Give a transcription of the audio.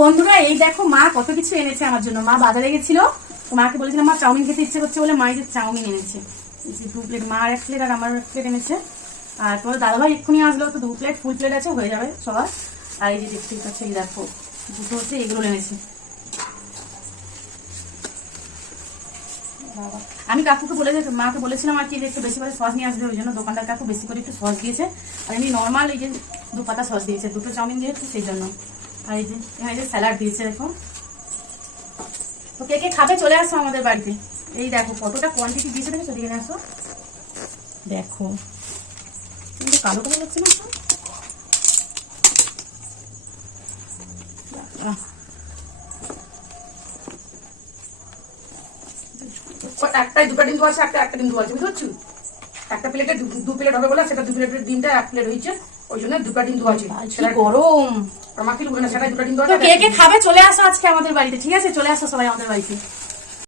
বন্ধুরা এই দেখো মা কত কিছু এনেছে আমার জন্য। মা বাজারে গেছিল, মাকে বলেছিলাম মা চাউমিন খেতে ইচ্ছে করছে বলে মা এই যে চাউমিন এনেছে। এই যে 2 প্লেট, মা 1 প্লেট আর আমার 1 প্লেট এনেছে। আর তোমার দাদাভাই এক্ষুনি আসলো, তো 2 প্লেট ফুল প্লেট আছে, হয়ে যাবে সবার। আর এই যে দেখতেই পাচ্ছ, এই দেখো দুটো হচ্ছে এগুলো এনেছে। আমি কাকুকে বলে মাকে বলেছিলাম আর কি যে একটু বেশি করে সস নিয়ে আসবে, ওই জন্য দোকানদার কাকু বেশি করে একটু সস দিয়েছে। আর এমনি নর্মাল এই যে 2 পাতা সস দিয়েছে, 2টো চাউমিন দিয়েছে সেই জন্য। আর এই যে এখানে যে স্যালাড দিয়েছে দেখো। তো কে কে খাবে চলে আসো আমাদের বাড়িতে। এই দেখো কতটা কোয়ান্টিটি দিয়েছে, দেখো দিকে আসো দেখো। কিন্তু কালো কালো লাগছে না? একটাই 2টা ডিম দেওয়া আছে, একটা ডিম দেওয়া আছে, বুঝতে পারছো? একটা প্লেটে 2 প্লেট হবে বলে সেটা 2 প্লেটের ডিমটা 1 প্লেট হয়েছে, ওই জন্য 2টা ডিম দেওয়া আছে। গরম আমাকে লুকে না, সেটা 2টা ডিম দেওয়া আছে। কে কে খাবে চলে আসো আজকে আমাদের বাড়িতে, ঠিক আছে? চলে আসো সবাই আমাদের বাড়িতে।